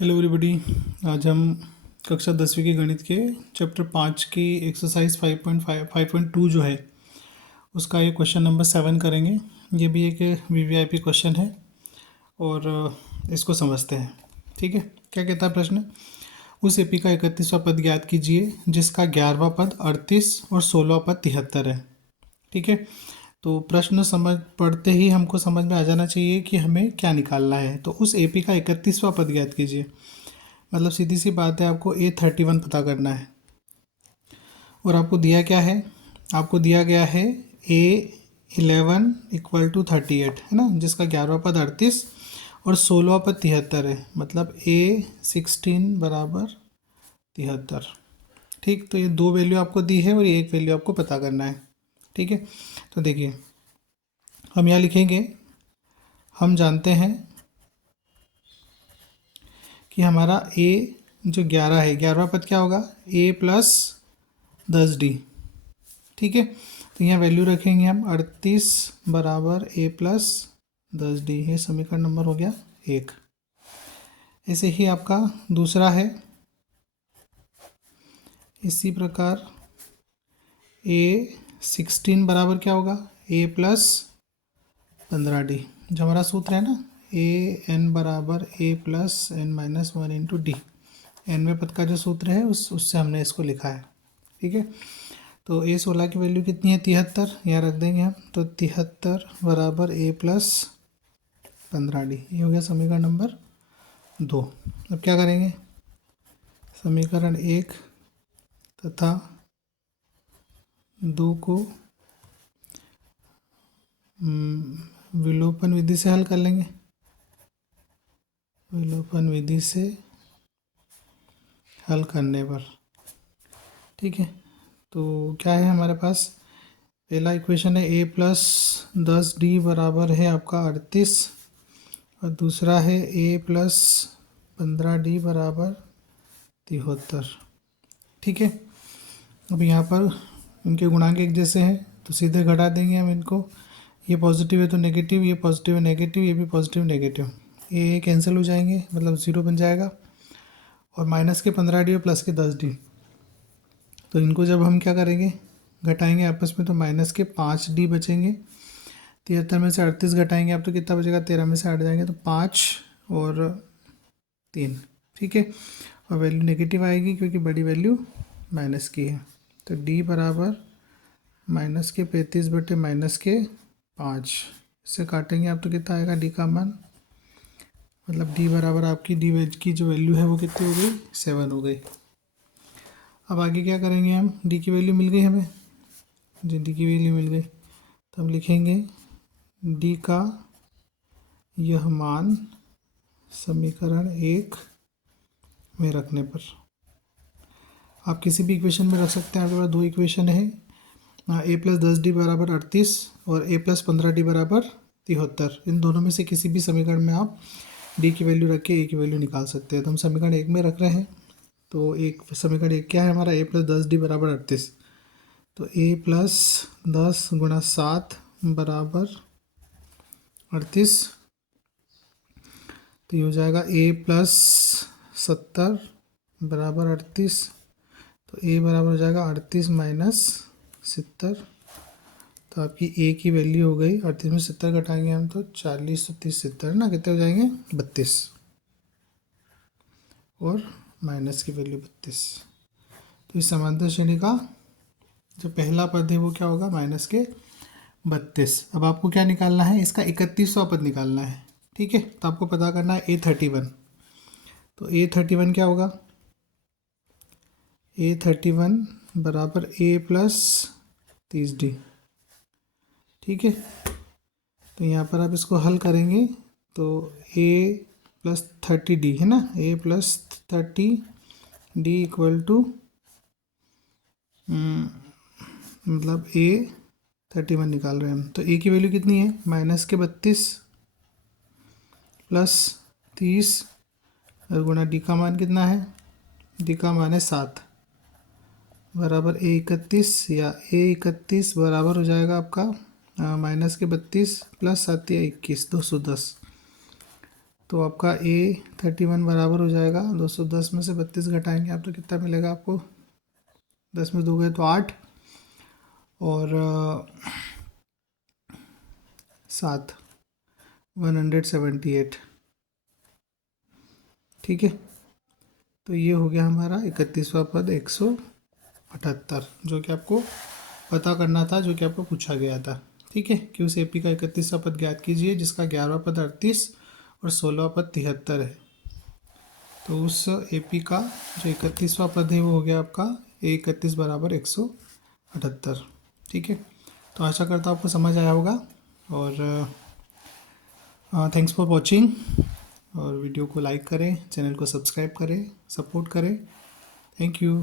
Hello everybody. आज हम कक्षा 10वीं के गणित के चैप्टर 5 की एक्सरसाइज 5.2 जो है उसका ये क्वेश्चन नंबर 7 करेंगे। ये भी एक वीवीआईपी क्वेश्चन है और इसको समझते हैं। ठीक है, क्या कहता है प्रश्न? उस एपी का 31वां पद ज्ञात कीजिए जिसका 11वां पद 38 और 16वां पद 73 है। ठीक है, तो प्रश्न समझ पढ़ते ही हमको समझ में आ जाना चाहिए कि हमें क्या निकालना है। तो उस एपी का 31वां पद ज्ञात कीजिए, मतलब सीधी सी बात है, आपको A31 पता करना है। और आपको दिया क्या है? आपको दिया गया है A11 इक्वल टू 38 है ना, जिसका 11वां पद 38 और 16वां पद 73 है, मतलब A16 बराबर 73। ठीक, तो ये दो वैल्यू आपको दी है और ये एक वैल्यू आपको पता करना है। ठीक है, तो देखिए हम यहाँ लिखेंगे, हम जानते हैं कि हमारा A जो 11 है, 11वां पद क्या होगा? A plus 10D। ठीक है, तो यहाँ वैल्यू रखेंगे हम 38 बराबर A प्लस 10D। ये समीकरण नंबर हो गया 1। ऐसे ही आपका दूसरा है, इसी प्रकार A16 बराबर क्या होगा? A plus 15D। जो हमारा सूत्र है ना, AN बराबर A plus N-1 into d. एनवें पद का जो सूत्र है उससे हमने इसको लिखा है। ठीक है, तो A16 की वैल्यू कितनी है? 73, यहाँ रख देंगे हम। तो 73 बराबर A प्लस 15D। ये हो गया समीकरण नंबर 2। अब क्या करेंगे? समीकरण 1 तथा 2 को विलोपन विधि से हल कर लेंगे। विलोपन विधि से हल करने पर, ठीक है, तो क्या है हमारे पास? पहला इक्वेशन है A प्लस 10D बराबर है आपका 38 और दूसरा है A प्लस 15D बराबर 73। ठीक है, अब यहाँ पर इनके गुणांक एक जैसे हैं तो सीधे घटा देंगे हम इनको। ये पॉजिटिव है तो नेगेटिव, ये पॉजिटिव है नेगेटिव, ये भी पॉजिटिव नेगेटिव, ये कैंसिल हो जाएंगे, मतलब ज़ीरो बन जाएगा। और माइनस के 15D और प्लस के 10D, तो इनको जब हम क्या करेंगे? घटाएंगे आपस में, तो माइनस के 5D बचेंगे। 73 में से 38 घटाएंगे आप तो कितना बचेगा? 13 में से 8 जाएंगे तो 5 और 3। ठीक है, और वैल्यू नेगेटिव आएगी क्योंकि बड़ी वैल्यू माइनस की है। तो D बराबर माइनस के 35 बटे माइनस के 5, इससे काटेंगे आप तो कितना आएगा D का मान? मतलब D बराबर आपकी D वेज की जो वैल्यू है वो कितनी हो गई? 7 हो गई। अब आगे क्या करेंगे हम? D की वैल्यू मिल गई हमें, जी D की वैल्यू मिल गई, तो हम लिखेंगे D का यह मान समीकरण 1 में रखने पर। आप किसी भी इक्वेशन में रख सकते हैं। आपके पास दो इक्वेशन है, A प्लस 10D बराबर 38 और A प्लस 15D बराबर 73। इन दोनों में से किसी भी समीकरण में आप D की वैल्यू रख के A की वैल्यू निकाल सकते हैं। तो हम समीकरण 1 में रख रहे हैं, तो एक समीकरण 1 क्या है हमारा? A प्लस 10D बराबर 38। तो A प्लस 10 गुणा 7 बराबर 38, तो ये हो जाएगा A प्लस 70 बराबर 38। तो A बराबर हो जाएगा 38 माइनस 70। तो आपकी A की वैल्यू हो गई 38 में 70 घटाएंगे हम तो 40 30 70 ना, कितने हो जाएंगे? 32, और माइनस की वैल्यू 32। तो इस समांतर श्रेणी का जो पहला पद है वो क्या होगा? माइनस के 32। अब आपको क्या निकालना है? इसका 31वां पद निकालना है। ठीक है, तो आपको पता करना है A31। तो A31 क्या होगा? A31 बराबर A प्लस 30D। ठीक है, तो यहाँ पर आप इसको हल करेंगे तो A प्लस 30D है ना, A plus 30D equal to मतलब A31 निकाल रहे हैं हम। तो A की वैल्यू कितनी है? माइनस के 32 प्लस 30 और गुणा D का मान कितना है? D का मान है 7 बराबर A31, या A31 बराबर हो जाएगा आपका माइनस के 32 प्लस 7 या 21, 210। तो आपका A31 बराबर हो जाएगा 210 में से 32 घटाएंगे आप तो कितना मिलेगा आपको, 10 में 2 गए तो 8 और 7 178। ठीक है, तो ये हो गया हमारा 31वां पद 178 जो कि आपको पता करना था, जो कि आपको पूछा गया था। ठीक है, कि उस एपी का 31वां पद ज्ञात कीजिए जिसका 11वां पद 38 और 16वां पद 73 है। तो उस एपी का जो 31वां पद है वो हो गया आपका A31 बराबर 178। ठीक है, तो आशा करता हूँ आपको समझ आया होगा और थैंक्स फॉर वॉचिंग। और वीडियो को लाइक करें, चैनल को सब्सक्राइब करें, सपोर्ट करें। Thank you.